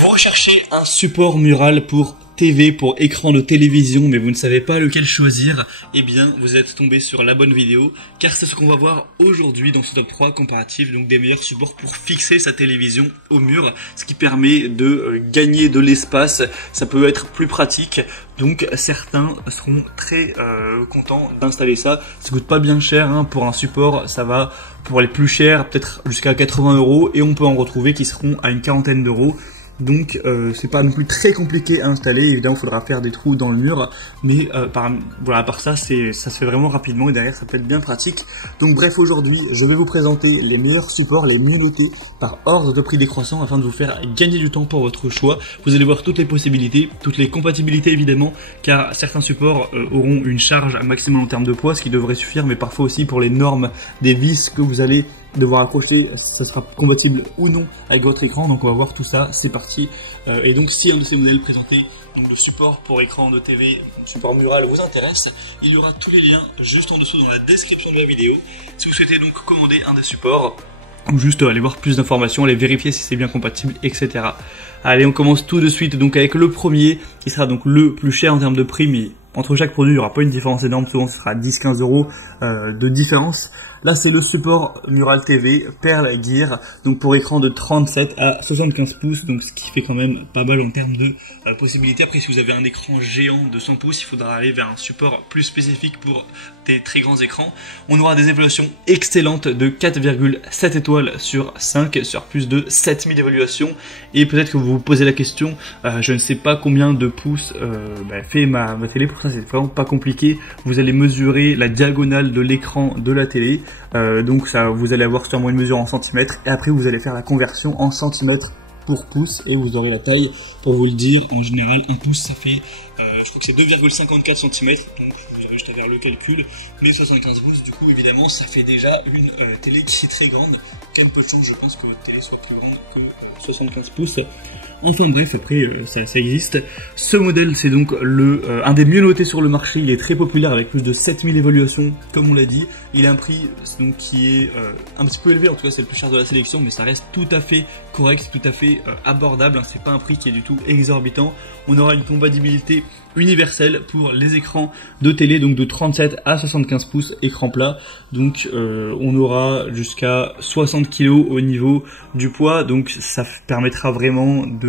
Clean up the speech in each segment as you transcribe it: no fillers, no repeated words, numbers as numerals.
Vous recherchez un support mural pour TV, pour écran de télévision, mais vous ne savez pas lequel choisir, eh bien vous êtes tombé sur la bonne vidéo, car c'est ce qu'on va voir aujourd'hui dans ce top 3 comparatif, donc des meilleurs supports pour fixer sa télévision au mur, ce qui permet de gagner de l'espace, ça peut être plus pratique, donc certains seront très contents d'installer ça. Ça coûte pas bien cher hein, pour un support, ça va pour les plus chers, peut-être jusqu'à 80 €, et on peut en retrouver qui seront à une quarantaine d'euros. Donc c'est pas non plus très compliqué à installer, évidemment il faudra faire des trous dans le mur, mais voilà, par ça, ça se fait vraiment rapidement et derrière ça peut être bien pratique. Donc bref, aujourd'hui je vais vous présenter les meilleurs supports, les mieux notés par ordre de prix décroissant afin de vous faire gagner du temps pour votre choix. Vous allez voir toutes les possibilités, toutes les compatibilités évidemment, car certains supports auront une charge maximale en termes de poids, ce qui devrait suffire, mais parfois aussi pour les normes des vis que vous allez devoir accrocher, ça sera compatible ou non avec votre écran. Donc on va voir tout ça, c'est parti. Et donc si un de ces modèles présentés, donc le support pour écran de TV, support mural vous intéresse, il y aura tous les liens juste en dessous dans la description de la vidéo. Si vous souhaitez donc commander un des supports, ou juste aller voir plus d'informations, aller vérifier si c'est bien compatible, etc. Allez, on commence tout de suite donc avec le premier, qui sera donc le plus cher en termes de prix, mais entre chaque produit il n'y aura pas une différence énorme, souvent ce sera 10-15 € de différence. Là c'est le support Mural TV Pearl Gear, donc pour écran de 37 à 75 pouces, donc ce qui fait quand même pas mal en termes de possibilités. Après si vous avez un écran géant de 100 pouces, il faudra aller vers un support plus spécifique pour des très grands écrans. On aura des évaluations excellentes de 4,7 étoiles sur 5, sur plus de 7000 évaluations. Et peut-être que vous vous posez la question, je ne sais pas combien de pouces fait ma télé, pour ça c'est vraiment pas compliqué. Vous allez mesurer la diagonale de l'écran de la télé, donc ça, vous allez avoir sûrement une mesure en centimètres, et après vous allez faire la conversion en centimètres pour pouce, et vous aurez la taille pour vous le dire. En général un pouce ça fait, je crois que c'est 2,54 cm, donc vous aurez juste à faire le calcul, mais 75 pouces du coup évidemment ça fait déjà une télé qui est très grande. Quand même peu de chance je pense que votre télé soit plus grande que 75 pouces. Enfin bref, après ça existe. Ce modèle c'est donc un des mieux notés sur le marché, il est très populaire avec plus de 7000 évaluations comme on l'a dit. Il a un prix donc qui est un petit peu élevé, en tout cas c'est le plus cher de la sélection, mais ça reste tout à fait correct, tout à fait abordable, hein. C'est pas un prix qui est du tout exorbitant. On aura une compatibilité universelle pour les écrans de télé, donc de 37 à 75 pouces écran plat, donc on aura jusqu'à 60 kg au niveau du poids, donc ça permettra vraiment de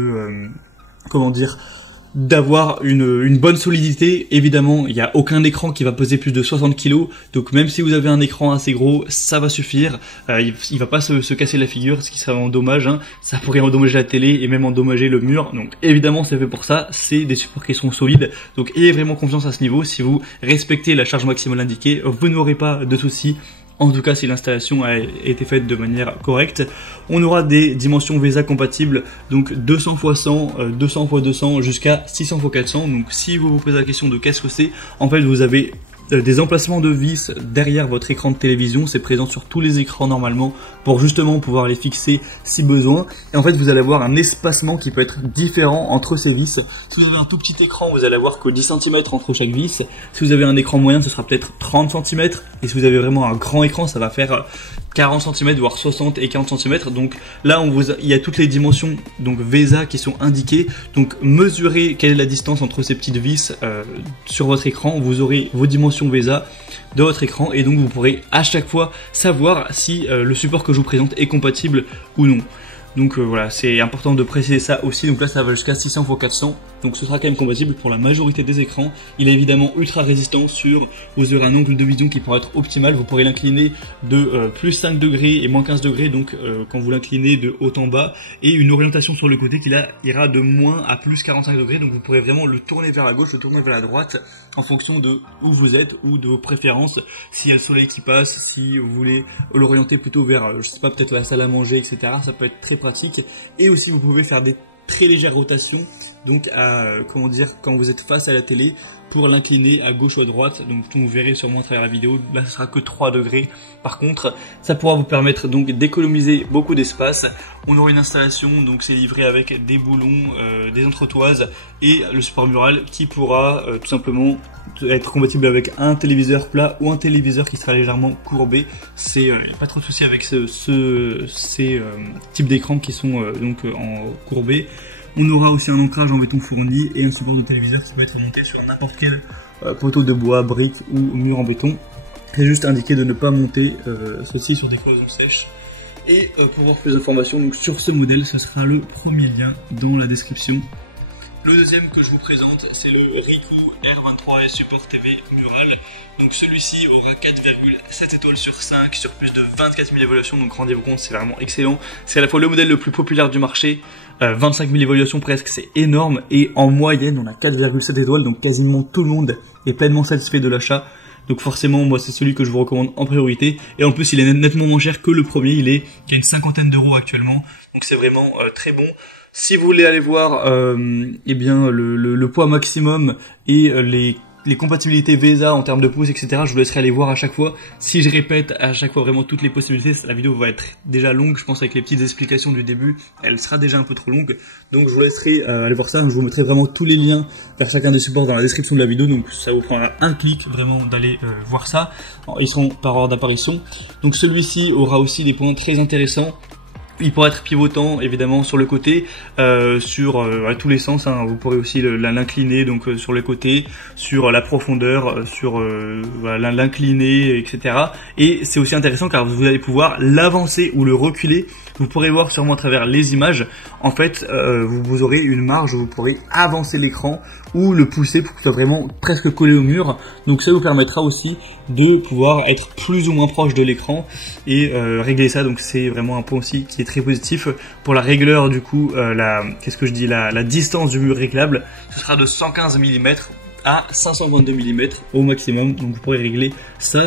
d'avoir une bonne solidité. Évidemment il n'y a aucun écran qui va peser plus de 60 kg, donc même si vous avez un écran assez gros ça va suffire, il va pas se casser la figure, ce qui serait vraiment dommage, hein. Ça pourrait endommager la télé et même endommager le mur, donc évidemment c'est fait pour ça, c'est des supports qui sont solides, donc ayez vraiment confiance à ce niveau. Si vous respectez la charge maximale indiquée, vous n'aurez pas de soucis. En tout cas, si l'installation a été faite de manière correcte. On aura des dimensions VESA compatibles, donc 200 x 100, 200 x 200 jusqu'à 600 x 400. Donc si vous vous posez la question de qu'est-ce que c'est, en fait vous avez des emplacements de vis derrière votre écran de télévision, c'est présent sur tous les écrans normalement pour justement pouvoir les fixer si besoin. Et en fait vous allez avoir un espacement qui peut être différent entre ces vis. Si vous avez un tout petit écran, vous allez avoir que 10 cm entre chaque vis. Si vous avez un écran moyen, ce sera peut-être 30 cm. Et si vous avez vraiment un grand écran, ça va faire 40 cm, voire 60 et 40 cm. Donc là il y a toutes les dimensions donc VESA qui sont indiquées. Donc mesurez quelle est la distance entre ces petites vis sur votre écran. Vous aurez vos dimensions VESA de votre écran, et donc vous pourrez à chaque fois savoir si le support que je vous présente est compatible ou non. Donc voilà, c'est important de préciser ça aussi. Donc là ça va jusqu'à 600 x 400, donc ce sera quand même compatible pour la majorité des écrans. Il est évidemment ultra résistant sur, vous aurez un angle de vision qui pourra être optimal. Vous pourrez l'incliner de plus 5 degrés et moins 15 degrés, donc quand vous l'inclinez de haut en bas, et une orientation sur le côté qui là ira de moins à plus 45 degrés, donc vous pourrez vraiment le tourner vers la gauche, le tourner vers la droite en fonction de où vous êtes ou de vos préférences. S'il y a le soleil qui passe, si vous voulez l'orienter plutôt vers, je sais pas, peut-être la salle à manger, etc., ça peut être très pratique. Et aussi vous pouvez faire des très légères rotations, donc quand vous êtes face à la télé, pour l'incliner à gauche ou à droite. Donc vous verrez sûrement à travers la vidéo, là ce sera que 3 degrés. Par contre ça pourra vous permettre donc d'économiser beaucoup d'espace. On aura une installation, donc c'est livré avec des boulons, des entretoises et le support mural qui pourra tout simplement être compatible avec un téléviseur plat ou un téléviseur qui sera légèrement courbé. C'est pas trop de soucis avec ces types d'écrans qui sont donc en courbé. On aura aussi un ancrage en béton fourni et un support de téléviseur qui peut être monté sur n'importe quel poteau de bois, brique ou mur en béton. C'est juste indiqué de ne pas monter ceci sur des cloisons sèches. Et pour voir plus d'informations donc sur ce modèle, ce sera le premier lien dans la description. Le deuxième que je vous présente, c'est le Ricoh R23S Support TV Mural. Donc celui-ci aura 4,7 étoiles sur 5 sur plus de 24 000 évaluations. Donc rendez-vous compte, c'est vraiment excellent. C'est à la fois le modèle le plus populaire du marché, 25 000 évaluations presque, c'est énorme. Et en moyenne, on a 4,7 étoiles, donc quasiment tout le monde est pleinement satisfait de l'achat. Donc forcément, moi c'est celui que je vous recommande en priorité. Et en plus, il est nettement moins cher que le premier. Il y a une cinquantaine d'euros actuellement. Donc c'est vraiment très bon. Si vous voulez aller voir eh bien le poids maximum et les compatibilités VESA en termes de pouces, etc., je vous laisserai aller voir à chaque fois. Si je répète à chaque fois vraiment toutes les possibilités, la vidéo va être déjà longue, je pense, avec les petites explications du début, elle sera déjà un peu trop longue. Donc je vous laisserai aller voir ça, je vous mettrai vraiment tous les liens vers chacun des supports dans la description de la vidéo, donc ça vous prendra un clic vraiment d'aller voir ça. Ils seront par ordre d'apparition. Donc celui-ci aura aussi des points très intéressants. Il pourra être pivotant évidemment sur le côté, sur à tous les sens, hein. Vous pourrez aussi l'incliner donc sur le côté, sur la profondeur, sur voilà, l'incliner, etc. Et c'est aussi intéressant car vous allez pouvoir l'avancer ou le reculer. Vous pourrez voir sûrement à travers les images, en fait vous aurez une marge où vous pourrez avancer l'écran ou le pousser pour qu'il soit vraiment presque collé au mur. Donc ça vous permettra aussi de pouvoir être plus ou moins proche de l'écran et régler ça. Donc c'est vraiment un point aussi qui est très positif. Pour la régleur du coup, la distance du mur réglable, ce sera de 115 mm à 522 mm au maximum, donc vous pourrez régler ça.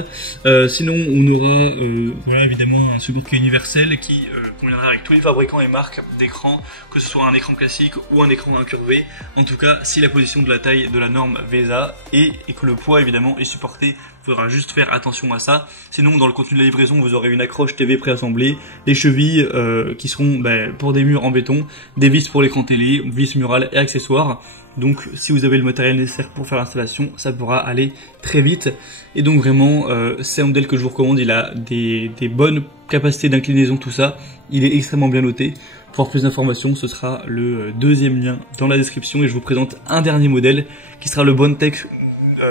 Sinon on aura voilà, évidemment un support qui est universel qui conviendra avec tous les fabricants et marques d'écran, que ce soit un écran classique ou un écran incurvé. En tout cas, si la position de la taille de la norme VESA et que le poids évidemment est supporté, il faudra juste faire attention à ça. Sinon, dans le contenu de la livraison, vous aurez une accroche TV préassemblée, des chevilles qui seront pour des murs en béton, des vis pour l'écran télé, vis murales et accessoires. Donc si vous avez le matériel nécessaire pour faire l'installation, ça pourra aller très vite. Et donc vraiment, c'est un modèle que je vous recommande. Il a des bonnes capacités d'inclinaison, tout ça. Il est extrêmement bien noté. Pour plus d'informations, ce sera le deuxième lien dans la description. Et je vous présente un dernier modèle qui sera le Bondtech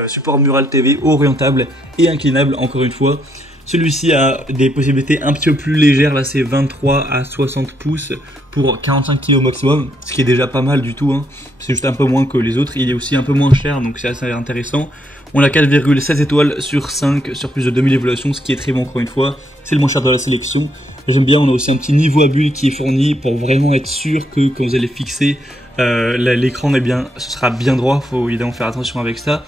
support Mural TV orientable et inclinable encore une fois. Celui-ci a des possibilités un petit peu plus légères, là c'est 23 à 60 pouces pour 45 kg maximum, ce qui est déjà pas mal du tout, hein. C'est juste un peu moins que les autres, il est aussi un peu moins cher donc c'est assez intéressant. On a 4,7 étoiles sur 5 sur plus de 2000 évaluations, ce qui est très bon encore une fois, c'est le moins cher de la sélection. J'aime bien, on a aussi un petit niveau à bulle qui est fourni pour vraiment être sûr que quand vous allez fixer l'écran, eh bien, ce sera bien droit, il faut évidemment faire attention avec ça.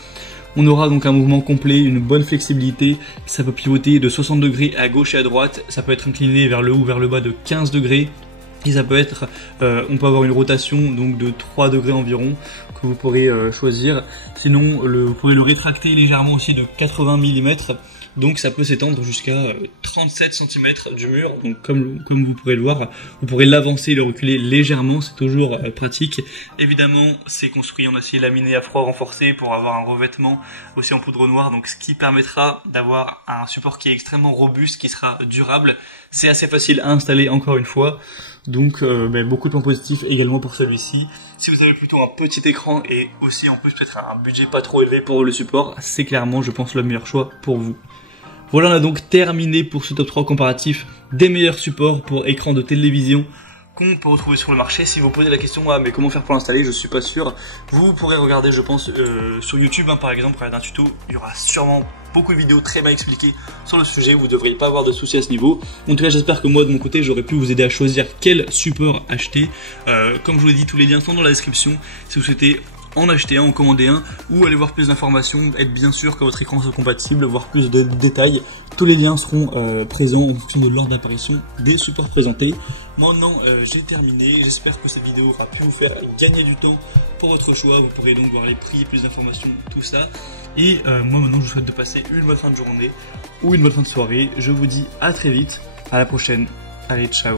On aura donc un mouvement complet, une bonne flexibilité, ça peut pivoter de 60 degrés à gauche et à droite, ça peut être incliné vers le haut ou vers le bas de 15 degrés. Et ça peut être, on peut avoir une rotation donc de 3 degrés environ que vous pourrez choisir. Sinon, vous pouvez le rétracter légèrement aussi de 80 mm. Donc ça peut s'étendre jusqu'à 37 cm du mur. Donc comme vous pourrez le voir, vous pourrez l'avancer et le reculer légèrement, c'est toujours pratique. Évidemment, c'est construit en acier laminé à froid renforcé pour avoir un revêtement aussi en poudre noire. Donc ce qui permettra d'avoir un support qui est extrêmement robuste, qui sera durable. C'est assez facile à installer encore une fois. Donc beaucoup de points positifs également pour celui-ci. Si vous avez plutôt un petit écran et aussi en plus peut-être un budget pas trop élevé pour le support, c'est clairement je pense le meilleur choix pour vous. Voilà, on a donc terminé pour ce top 3 comparatif des meilleurs supports pour écran de télévision qu'on peut retrouver sur le marché. Si vous posez la question mais comment faire pour l'installer, je suis pas sûr. Vous pourrez regarder je pense sur YouTube par exemple, regarder un tuto, il y aura sûrement beaucoup de vidéos très bien expliquées sur le sujet, vous ne devriez pas avoir de soucis à ce niveau. En tout cas j'espère que moi de mon côté j'aurais pu vous aider à choisir quel support acheter. Comme je vous l'ai dit, tous les liens sont dans la description si vous souhaitez en acheter un, en commander un ou aller voir plus d'informations, être bien sûr que votre écran soit compatible, voir plus de détails. Tous les liens seront présents en fonction de l'ordre d'apparition des supports présentés. Maintenant j'ai terminé, j'espère que cette vidéo aura pu vous faire gagner du temps pour votre choix. Vous pourrez donc voir les prix, plus d'informations, tout ça. Et moi maintenant je vous souhaite de passer une bonne fin de journée ou une bonne fin de soirée. Je vous dis à très vite, à la prochaine, allez ciao.